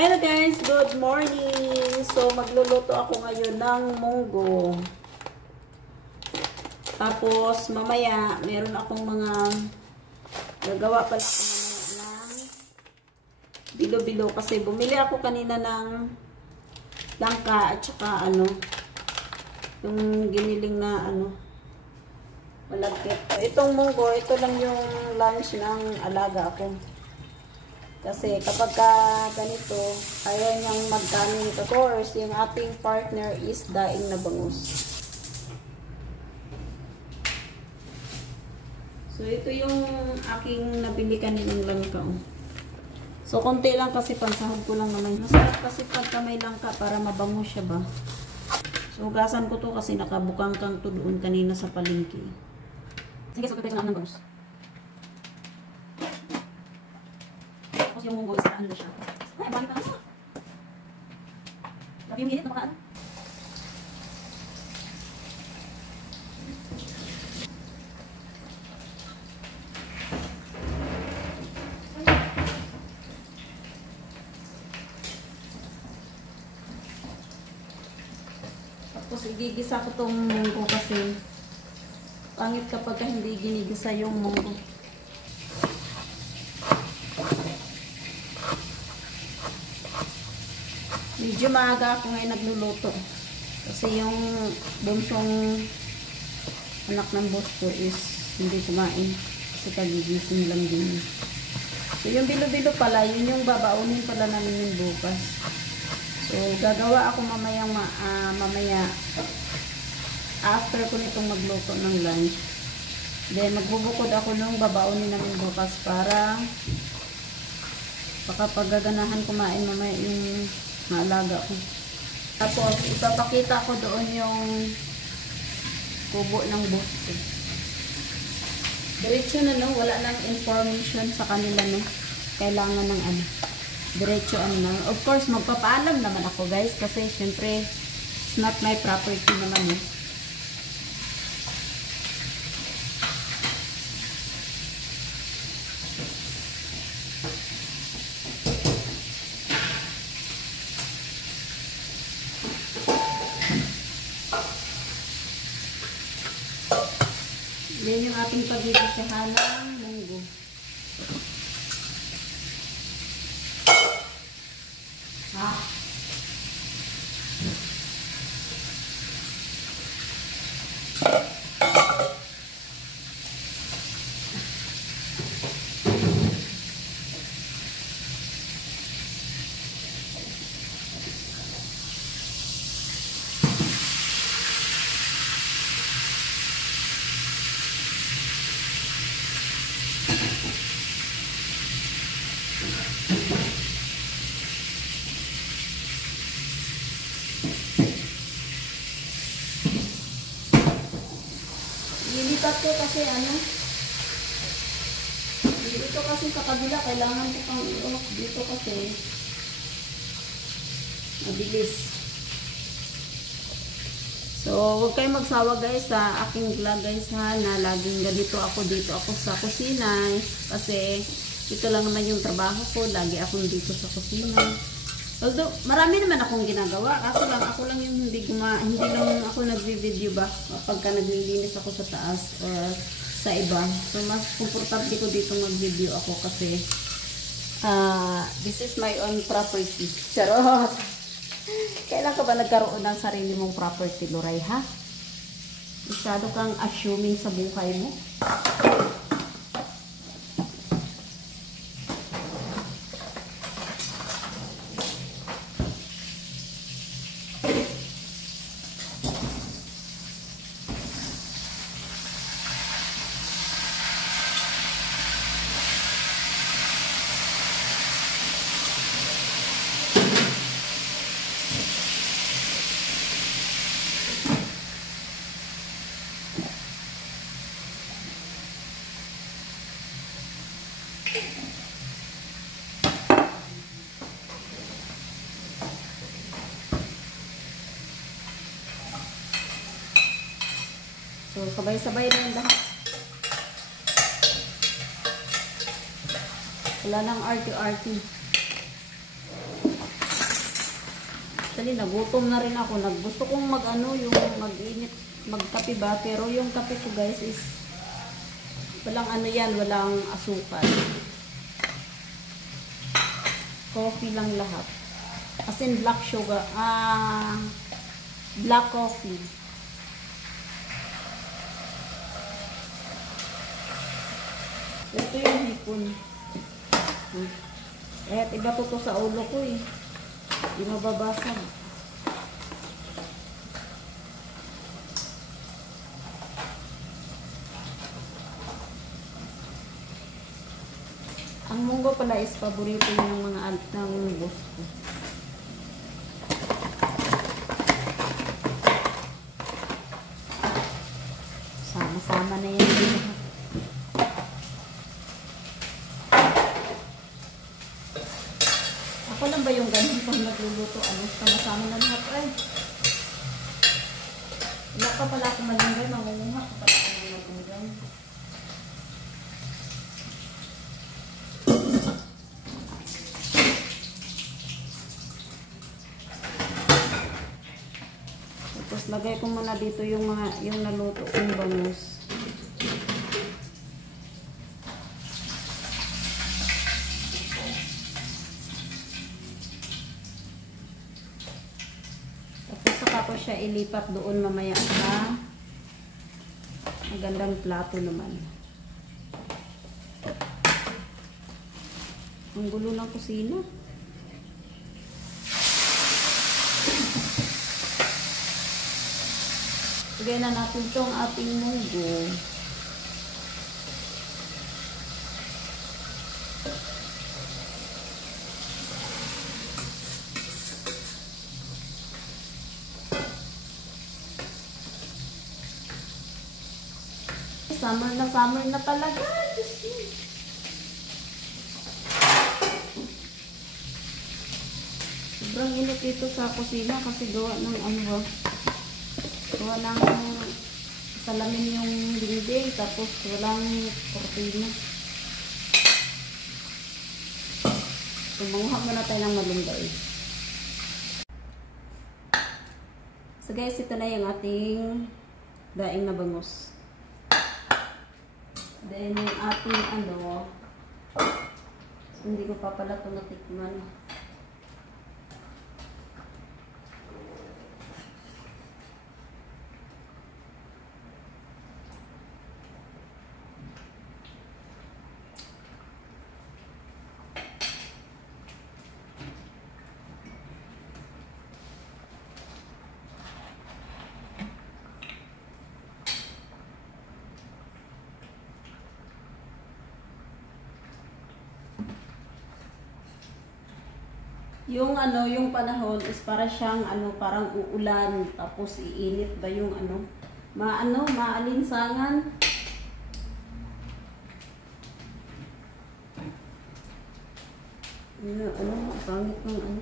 Hello guys, good morning! So, magluluto ako ngayon ng munggo. Tapos, mamaya, meron akong mga gagawa pala ako mamaya ng bilo-bilo. Kasi bumili ako kanina ng langka at saka yung giniling na malagkit. Itong munggo, ito lang yung lunch ng alaga ako. Kasi kapag ganito, ayaw niyang magkanin. Of course, yung ating partner is daing na bangus. So, ito yung aking nabili kaninang langka. So, konti lang kasi pansahog ko lang naman. Masarap kasi pagka may langka para mabango siya ba. So, hugasan ko to kasi nakabukang-kang to doon kanina sa palengke. Sige, so gagawin ko lang ng bangus. Yung munggo is na siya. Ay, balik na kasi. Grabe yung init na makaano. Tapos igigisa ko tong munggo kasi pangit kapag hindi ginigisa yung munggo. Medyo maaga ako ngayon nagluluto. Kasi yung bunsong anak ng boss ko is hindi kumain. Kasi kagigising lang din. So yung bilo-bilo pala, yun yung babaunin pala namin yung bukas. So gagawa ako mamaya after ko nitong magluto ng lunch. Then magbubukod ako nung babaunin namin bukas para baka paggaganahan kumain mamaya yung maalaga ko. Tapos, ipapakita ko doon yung kubo ng boss ko. Diretso na, no? Wala nang information sa kanila, no? Kailangan ng diretso na. Of course, magpapaalam naman ako, guys. Kasi, syempre, it's not my property naman, no? Yan yung ating pagigisahan ng munggo. Ilipat ko kasi dito kasi sa kabila kailangan ko pang i-off dito kasi mabilis. So huwag kayong magsawa guys sa aking vlog guys ha, na laging ganito ako, dito ako sa kusina kasi ito lang naman yung trabaho ko, lagi akong dito sa kusina. Although, marami naman akong ginagawa. Ako lang yung hindi lang ako nagvi-video ba pagka naglilinis ako sa taas or sa iba. So, mas komportable ko dito mag-video ako kasi this is my own property. Charot! Kailan ka ba nagkaroon ng sarili mong property, Loray, ha? Masyado kang assuming sa buhay mo. So, sabay-sabay na yung lahat. Wala nang arty-arty. Actually, nagutom na rin ako. Gusto kong mag-ano, yung mag-init, magkape ba. Pero yung kape ko guys is walang ano yan, walang asukal. Coffee lang lahat. As in black sugar. Black coffee. Ito yung hipon. Iba to sa ulo ko eh. Di mababasag. Ang munggo pala is paborito ng mga ng boss ko. Sama-sama na yan din. Ako lang ba yung ganun pag nagluluto? Sama-sama na lahat ay. Wala pa pala akong malunggay. Mangunguha pa pala akong malunggay. Tapos lagay ko muna dito yung naluto kong bangus. Tapos saka ko siya ilipat doon mamaya sa magandang plato naman. Ang gulo ng kusina. Lagay na natin itong ating munggo. Summer na talaga. Sobrang init dito sa kusina kasi gawa ng gawa ng salamin yung dingding tapos walang kortina. So, manguha muna tayo ng malunggay. So guys, ito na yung ating daing na bangus. Then yung ating so, hindi ko pa pala ito natikman. Yung panahon is para siyang parang uulan tapos iinit ba yung maalinsangan. Pangit ng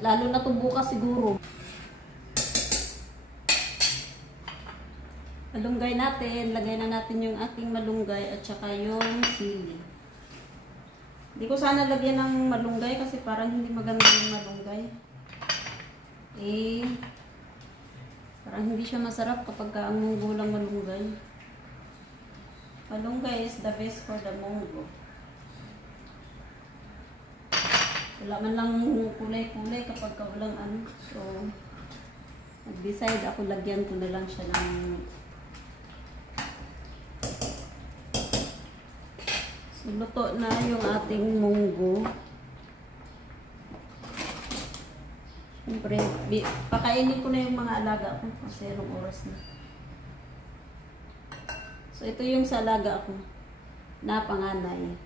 lalo na to bukas siguro. Malunggay natin, lagay na natin yung ating malunggay at saka yung sili. Hindi ko sana lagyan ng malunggay kasi parang hindi maganda yung malunggay. Parang hindi siya masarap kapag ang munggo lang malunggay. Malunggay is the best for the munggo. Wala man lang kulay-kulay kapag walang So, nag-decide ako lagyan ko na lang siya ng luto na yung ating munggo. Siyempre, pakainin ko na yung mga alaga ko kasi anong oras na. So, ito yung sa alaga ko na panganay.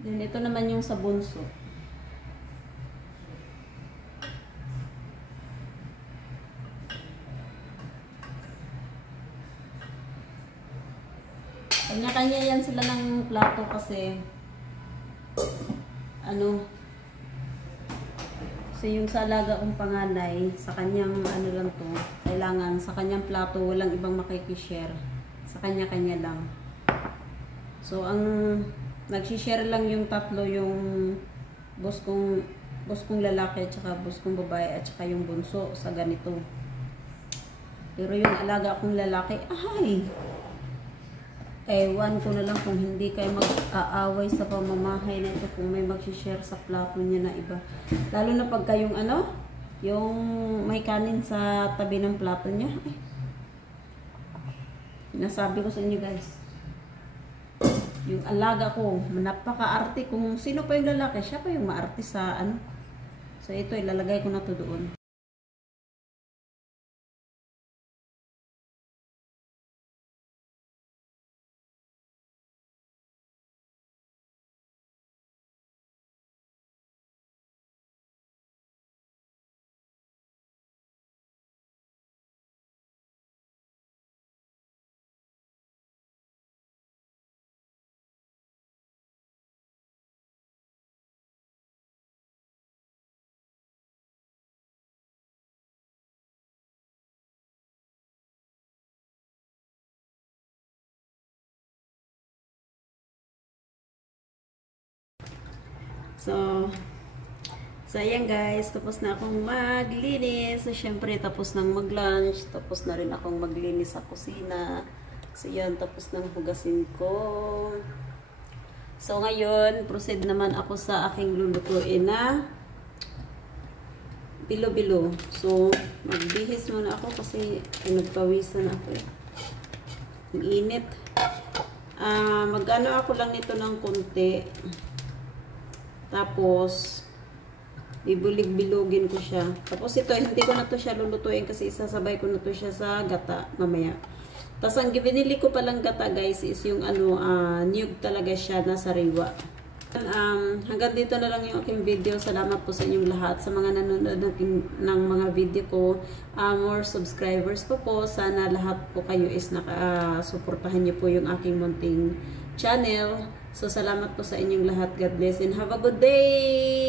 Then, ito naman yung sa bunso. Kanya-kanya yan sila ng plato kasi kasi yung sa alaga kong panganay, sa kanyang lang to, kailangan sa kanyang plato walang ibang makikishare. Sa kanya-kanya lang. So ang nagsishare lang yung tatlo, yung boss kong lalaki at saka boss kong babae at saka yung bunso sa ganito. Pero yung alaga kong lalaki, ewan ko na lang kung hindi kayo mag-aaway sa pamamahay na ito kung may mag-share sa plato niya na iba. Lalo na pagka yung yung may kanin sa tabi ng plato niya. Nasabi ko sa inyo guys, yung alaga ko, napaka-arte. Kung sino pa yung lalaki, siya pa yung maarte sa So ito, ilalagay ko na to doon. So ayan guys, tapos na akong maglinis. So syempre tapos nang mag-lunch, tapos na rin akong maglinis sa kusina. So yan, tapos nang hugasin ko. So ngayon, proceed naman ako sa aking lulutuin na bilo-bilo. So magbihis muna ako kasi nagpawisan ako eh. Ang init. Mag-ano ako lang nito ng konti. Tapos bibulig-bilugin ko siya. Tapos ito, hindi ko na to siya lulutuin kasi isasabay ko na to siya sa gata mamaya. Tapos ang binili ko palang gata guys is yung niyog talaga siya na sariwa. Hanggang dito na lang yung aking video. Salamat po sa inyong lahat. Sa mga nanonood ng mga video ko, more subscribers po. Sana lahat po kayo is suportahan niyo po yung aking munting channel. So salamat po sa inyong lahat. God bless and have a good day!